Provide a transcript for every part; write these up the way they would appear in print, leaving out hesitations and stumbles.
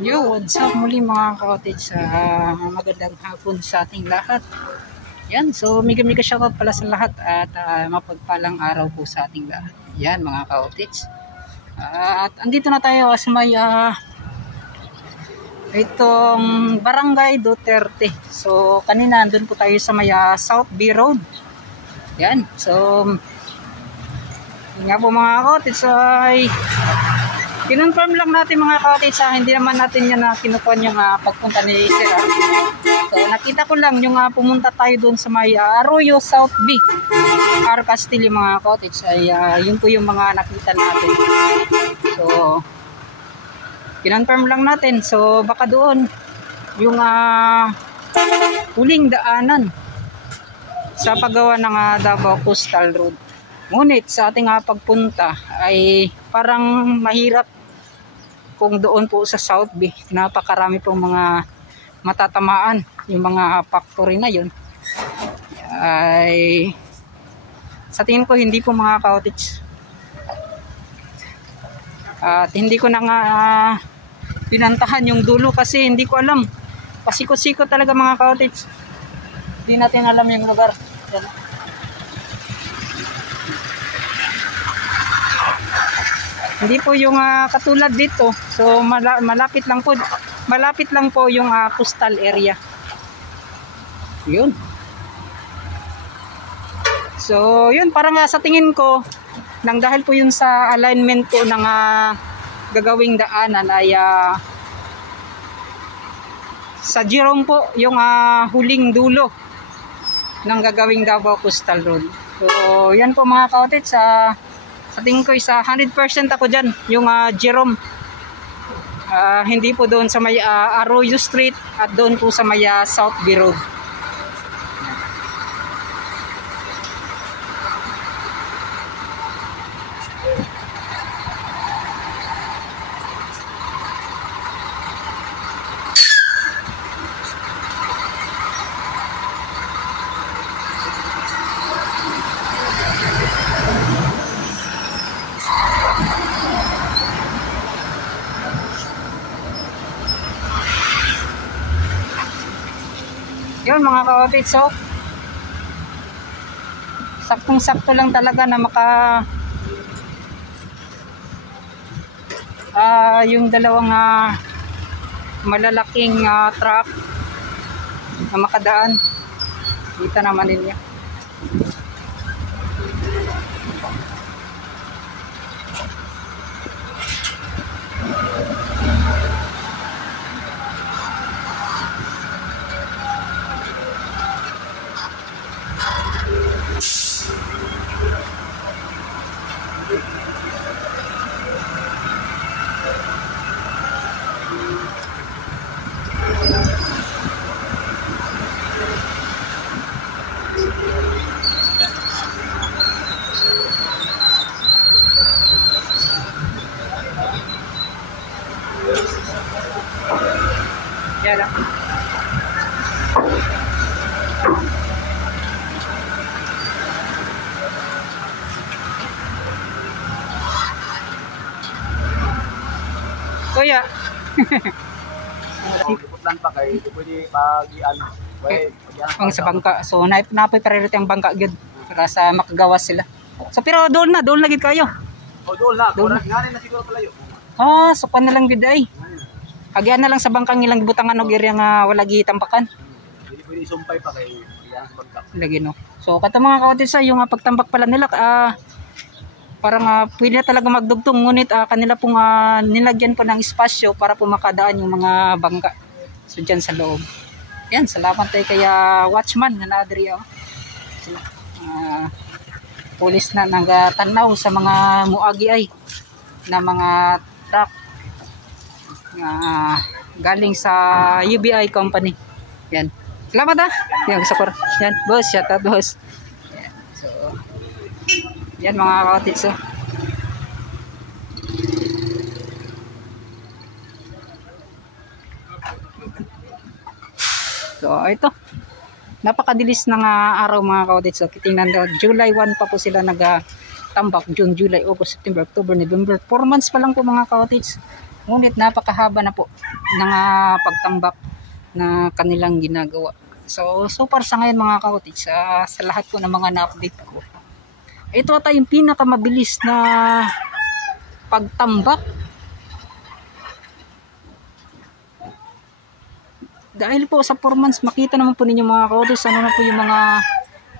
Yo, what's up muli mga ka-cottage, magandang hapon sa ating lahat. Yan, so mega shoutout pala sa lahat at mapagpalang araw po sa ating lahat. Yan mga ka-cottage. At andito na tayo sa may itong Barangay Duterte. So kanina andun po tayo sa may South B Road. Yan, so yun nga po mga ka-cottage ay kinonfirm lang natin mga ka-cottage, hindi naman natin yan na kinukuha yung pagpunta ni Sir. So nakita ko lang yung pumunta tayo doon sa may Arroyo South B R Castillo mga ka-cottage, ay yun po yung mga nakita natin. So kinonfirm lang natin, so baka doon yung huling daanan sa paggawa ng Davao Coastal Road. Ngunit sa ating pagpunta ay parang mahirap kung doon po sa South B. Napakarami pong mga matatamaan. Yung mga factory na yun ay sa tingin ko hindi po mga ka-cottage. At hindi ko na nga pinantahan yung dulo kasi hindi ko alam. Pasikot-sikot talaga mga ka-cottage. Hindi natin alam yung lugar. Yan. Hindi po yung katulad dito. So malapit lang po yung coastal area. Yun. So yun, parang sa tingin ko nang dahil po yun sa alignment po ng gagawing daanan ay sa Jerome po yung huling dulo ng gagawing Davao Coastal Road. So yan po mga ka-cottage, sa tingin ko isa 100% ako dyan yung Jerome, hindi po doon sa may Arroyo Street at doon po sa may South B Road. Yun mga ka-cottage, so saktong-sakto lang talaga na yung dalawang malalaking truck na makadaan. Kita naman ninyo. Yan lang. Kuya. Iputlan pa kay pwede pag-ian. Ang sa bangka. So napay priority ang bangka gyud para sa makagawas sila. So pero doon na gid kayo. O doon na. Ngani na siguro palayo. So pa na lang gid ay. Agian na lang sa bangkang ilang butangan og area nga wala gitampakan. Pwede isumpay pa kay iyan sa bangka. Lagi no. So kato mga ka-cottage, yung pagtambak pala nila parang pwede na talaga magdugtong, ngunit kanila pong nilagyan po ng espasyo para po makadaan yung mga bangka. So dyan sa loob. Yan, salamat tayo kay watchman na nadri pulis na nagatanaw sa mga muagi ay na mga truck galing sa UBI company. Yan. Salamat Yan, sukor. Yan, boss, shout out boss. Yan. So yan mga ka-cottage. So ito, napakadilis ng araw mga ka-cottage. So tingnan nyo, July 1 pa po sila tambak. June, July, August, September, October, November, 4 months pa lang po mga ka-cottage. Ngunit napakahaba na po ng pagtambak na kanilang ginagawa. So far sa ngayon mga ka-cottage, sa lahat po ng mga na-update ko, ito ata yung pinakamabilis na pagtambak. Dahil po sa 4 months, makita naman po ninyo mga ka-cottage, ano na po yung mga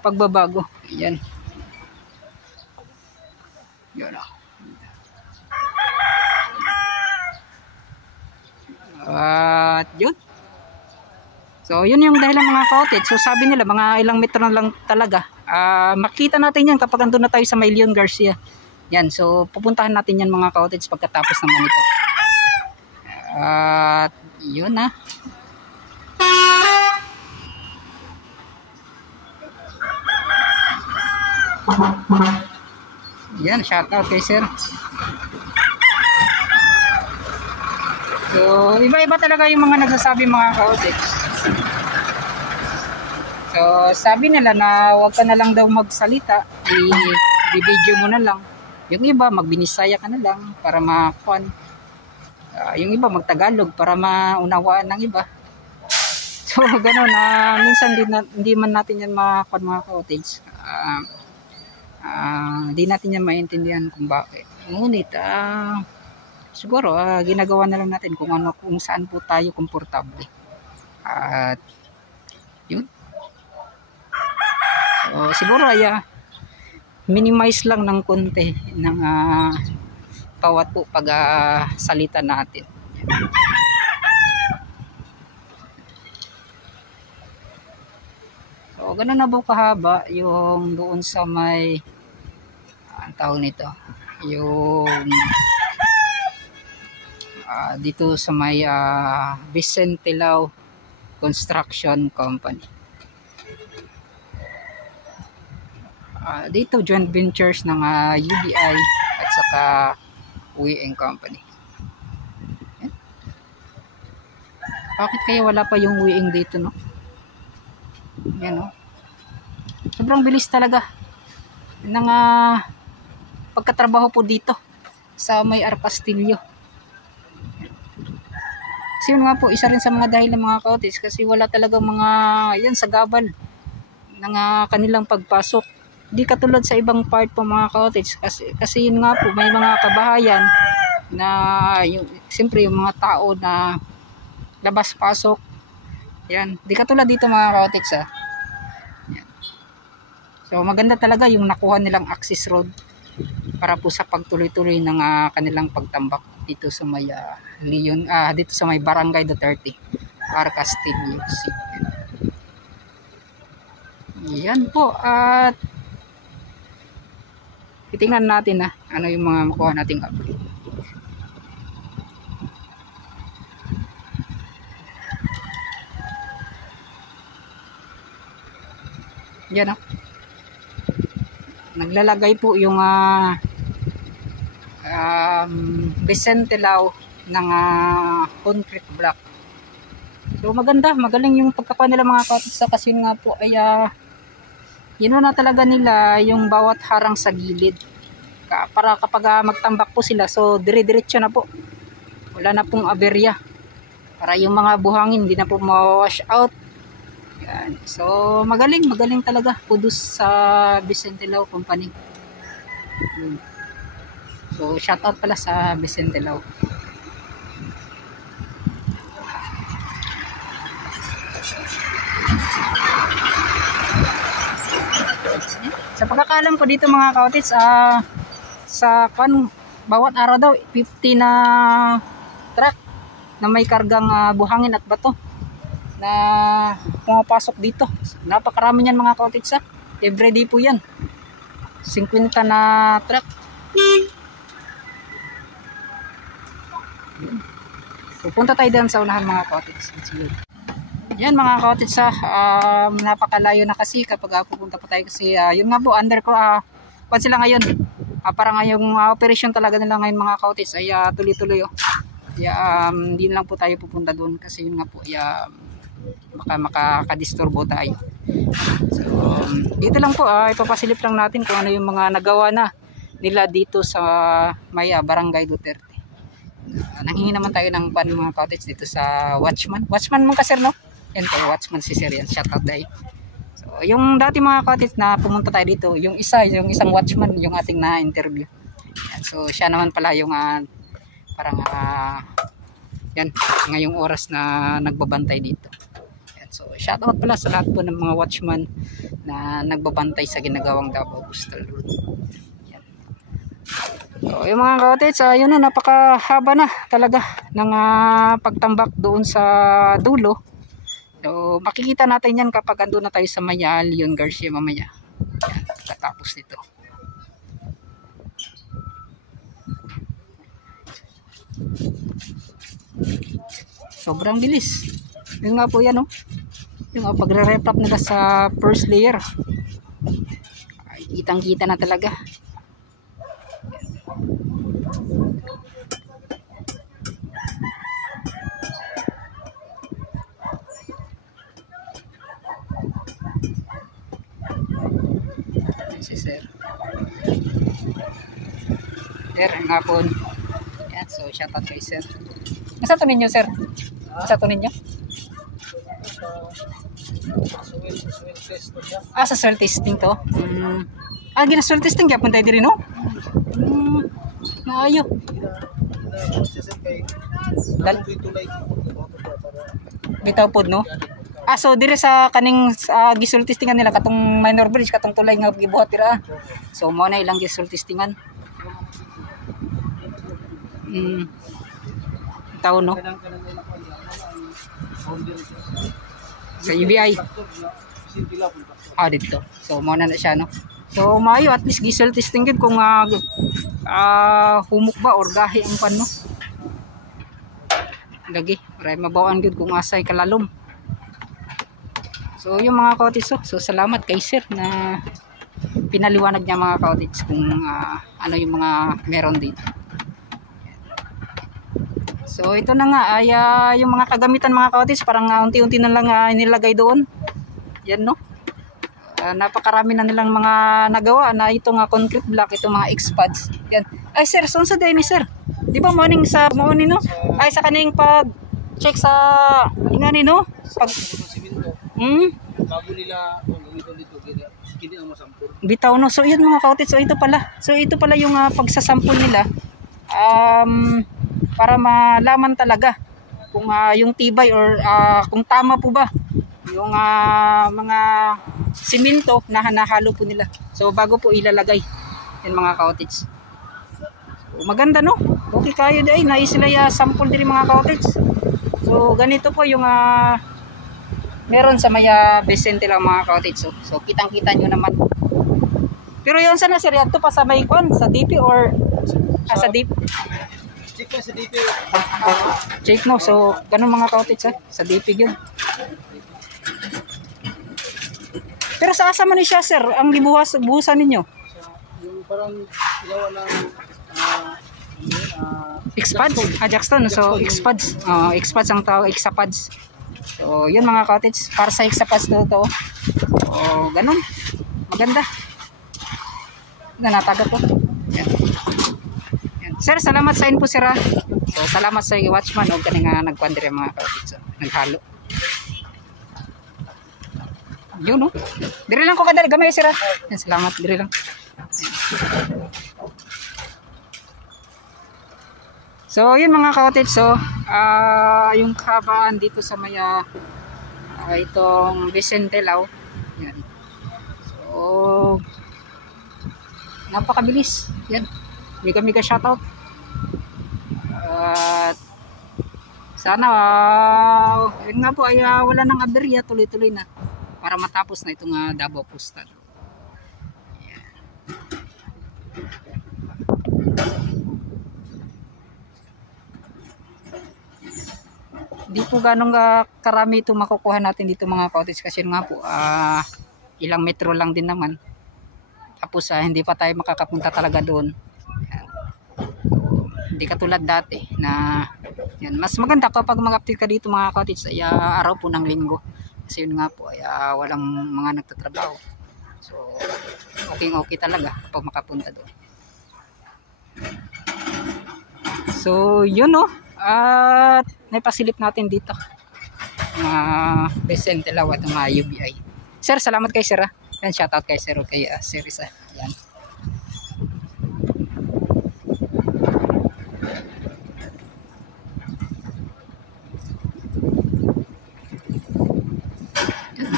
pagbabago. Yan. Yan o. At yun. So yun yung dahilan mga ka-cottage. So sabi nila mga ilang metro na lang talaga. Makita natin yan kapag andun na tayo sa may Leon Garcia. Yan. So pupuntahan natin yan mga ka-cottage pagkatapos naman ito. At yun na. Yan, shout out kay sir. So, iba-iba talaga yung mga nagsasabi mga ka-cottage. So, sabi nila na huwag ka na lang daw magsalita, i-video mo na lang. Yung iba, magbinisaya ka na lang para ma-fun. Yung iba, magtagalog para maunawaan ng iba. So, gano'n na minsan hindi man natin yan ma-fun mga ka-cottage. Hindi natin yan maintindihan kung bakit. Ngunit, siguro ginagawa na lang natin kung saan po tayo komportable. At yun. So siguro minimize lang ng konti ng bawat po pag salita natin. So ganun na po kahaba yung doon sa may ang tawag nito, yung dito sa may Vicente Lau Construction Company. Dito joint ventures ng UBI at saka Uwiing Company. Bakit kaya wala pa yung Uwiing dito, no? Yan, no? Sobrang bilis talaga ng pagkatrabaho po dito sa may Arcastillo. Kasi yun nga po, isa rin sa mga dahil ng mga ka-cottage kasi wala talagang mga yan sa gabal ng kanilang pagpasok. Hindi katulad sa ibang part po mga ka-cottage kasi yun nga po, may mga kabahayan na siyempre yung mga tao na labas-pasok. Yan, di katulad dito mga ka-cottage yan. So maganda talaga yung nakuha nilang access road para po sa pagtuloy-tuloy ng kanilang pagtambak dito sa may Leon, dito sa may Barangay Duterte, Arcastillo City. Yan po, at titingnan natin ano yung mga makuha nating update. Yan naglalagay po yung Vicente Lau ng concrete block. So magaling yung pagkakawa nila mga ka-cottage kasi nga po ay yun na talaga nila yung bawat harang sa gilid para kapag magtambak po sila, so dire-diretso na po, wala na pong aberya para yung mga buhangin hindi na po ma-wash out. Yan. So magaling talaga pudus sa Vicente Lau Company. So shout out pala sa Vicente Lau. Sa pagkakalam ko dito mga ka-cottage, sa bawat araw daw 50 na truck na may kargang buhangin at bato na pumapasok dito. Napakarami niyan mga ka-cottage everyday po yan. 50 na truck. Pupunta tayo doon sa unahan mga ka-cottage. Yan mga ka-cottage napakalayo na kasi kapag pupunta pa tayo kasi yun nga po under ko kung sila ngayon parang yung operation talaga nila ngayon mga ka-cottage ay tuloy-tuloy hindi na lang po tayo pupunta doon kasi yun nga po baka makakadisturbo tayo. So dito lang po ipapasilip lang natin kung ano yung mga nagawa na nila dito sa may Barangay Duterte. Nanghingi naman tayo ng ban mga cottage dito sa Watchman. Watchman mong ka sir, no? Yan po, Watchman si sir yan. Shout out dahil. So, yung dati mga cottage na pumunta tayo dito, yung isang Watchman, yung ating na-interview. Yan, so, siya naman pala yung parang yan, ngayong oras na nagbabantay dito. Yan, so, shout out pala sa lahat po ng mga Watchman na nagbabantay sa ginagawang Davao Coastal Road. So, yung mga cottage, yun na, napakahaba na talaga ng pagtambak doon sa dulo. So, makikita natin yan kapag andun na tayo sa Maya Leon Garcia mamaya. Yan, katapos nito. Sobrang bilis. Yun nga po yan, oh. Yung pagre-refrap nila sa first layer. Kitang-kita na talaga. Si sir. Sir, ang hapon. Yan, so shout out kay sir. Nasa to ninyo, sir? Nasa to ninyo? Sa soil testing to? Gina-soil testing kaya punta diri, no? Maayo. Bitaw pod, no? So dire sa kaning gisoil testingan nila katong minor bridge katong tulay nga gibuhat dira. So mo na ilang gisoil testingan. Taon, no? Sa UBI. Dito. So mo na siya, no? So maayo at least gisoil testing gid kung humok ba or gahi ang pan, no? Lagi, maray mabawaan gid kung asay kalalom. So yung mga cottage, so salamat kay sir na pinaliwanag niya mga cottage kung ano yung mga meron dito. So ito na nga ay yung mga kagamitan mga cottage parang unti-unti na lang inilagay doon. Yan, no? Napakarami na nilang mga nagawa na itong concrete block, itong mga X-pads. Yan. Ay sir, so sa day ni sir. Di ba morning sa morning, no? Ay sa kaning pag check sa ingani, no? Pag bago nila dito kini ang masampol. Bitaw, no. So yun mga cottage, so ito pala. So ito pala yung pagsasampol nila. Para malaman talaga kung yung tibay or kung tama po ba yung mga simento na nahalo po nila. So bago po ilalagay yan mga cottage. So, maganda, no? Okay kayo dahil nais sila sample din mga cottage. So ganito po yung meron sa Maya Vicente lang mga cottage. So kitang-kita nyo naman. Pero yun sana sir, ito pa sa may kwan, sa DP or sa DP? Check mo sa DP. Check mo. So ganun mga cottage sa DP yun. Pero sa asa man ni siya sir, ang buhusan ninyo? Yung parang gawa ng X-pads? Jackstone. So X-pads. X-pads ang tawag, X-pads. So yun mga cottage, para sa X-pads to. So ganun. Maganda. Nanataga ko. Yan. Yan. Sir, salamat sa info sir. So salamat sa Watchman o kaning nagkwandire mga cottage. Naghalo. Yun, no? Diri lang ko kadali gamay sir. Yan, salamat, diri lang. So yun mga cottage, so yung kahabaan dito sa Maya itong Vicente Lao. Yan. So napakabilis. Yan. Mega shoutout. At sana yun nga po ay wala nang aberya, tuloy-tuloy na para matapos na itong Davao Coastal. Hindi po ganong karami ito makukuha natin dito mga cottage kasi nga po ilang metro lang din naman. Tapos hindi pa tayo makakapunta talaga doon. Yan. Hindi katulad dati na yan, mas maganda kapag mag-update ka dito mga cottage ay araw po ng linggo. Kasi yun nga po ay walang mga nagtatrabaho. So okay talaga kapag makapunta doon. So yun no. At may pasilip natin dito. Vicente Lawat ng mga UBI. Sir, salamat kay sir. Yan, shoutout kay sir o kay sir isa. Yan.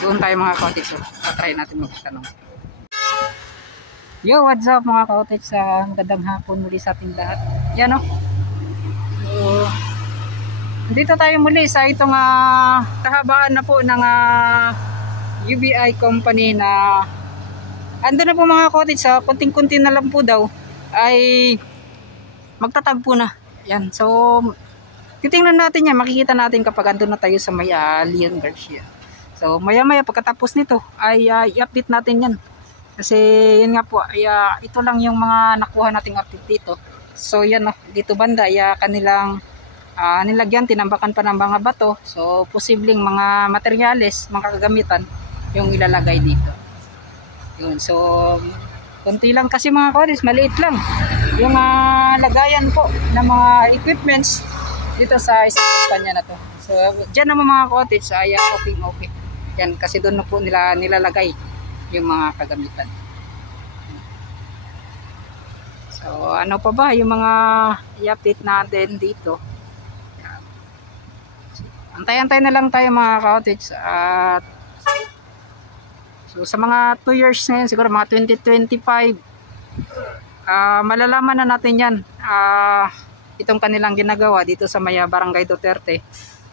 Doon tayo mga ka-otex. So, try natin magtanong. Yo, what's up mga ka-otex? Magandang hapon muli sa ating lahat. Yan o. So, dito tayo muli sa itong kahabaan na po ng UBI company na ando na po mga ka-otex. Kunting-kunti na lang po daw ay magtatagpo na. Yan. So, titingnan natin yan. Makikita natin kapag ando na tayo sa may Leon Garcia. So maya-maya pagkatapos nito ay i-update natin yan. Kasi yun nga po, ay, ito lang yung mga nakuha nating update dito. So yan dito banda ay kanilang nilagyan, tinambakan pa ng mga bato. So posibleng mga materyales, mga kagamitan yung ilalagay dito. Yun, so konti lang kasi mga kodis, maliit lang yung lagayan po ng mga equipments dito sa isang kumpanya na to. So dyan naman mga kodis ay okay. Yan, kasi doon na po nila nilalagay yung mga kagamitan. So, ano pa ba yung mga i-update natin dito? Antay-antay na lang tayo mga ka-otage. At so, sa mga 2 years ngayon, siguro mga 2025, malalaman na natin yan. Itong kanilang ginagawa dito sa may Barangay Duterte,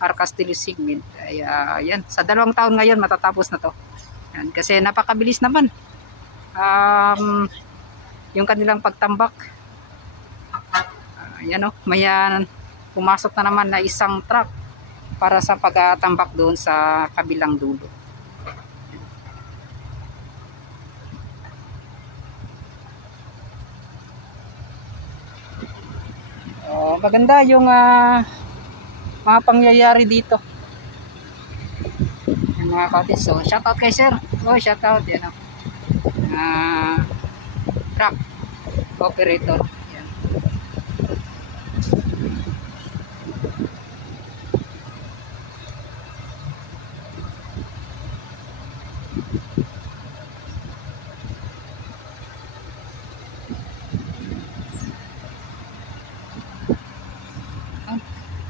Castillo Segment. Yan, sa 2 taon ngayon matatapos na to. Yan, kasi napakabilis naman yung kanilang pagtambak. Yan may pumasok na naman na isang truck para sa pagtambak doon sa kabilang dulo. Maganda yung mga pangyayari dito yung mga ka-otex. So shoutout kay sir. Shoutout yan truck operator yan.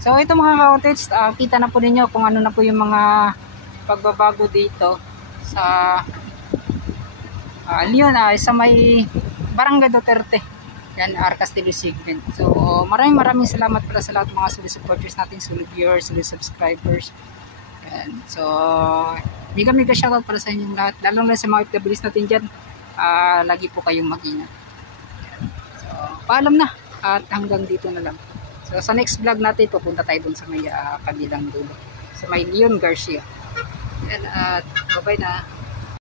So ito mga ka-otex, kita na po ninyo kung ano na po yung mga pagbabago dito sa Leon, sa may Barangay Duterte. Yan, Castillo Segment. So maraming salamat para sa lahat ng mga solid supporters natin, solid viewers, solid subscribers. Yan. So mega shoutout para sa inyong lahat, lalo na sa mga FWs natin dyan. Lagi po kayong mag-ingat. So paalam na at hanggang dito na lang. So sa next vlog natin, pupunta tayo dun sa may kabilang dulo, sa may Leon Garcia. Yan, at bye-bye na.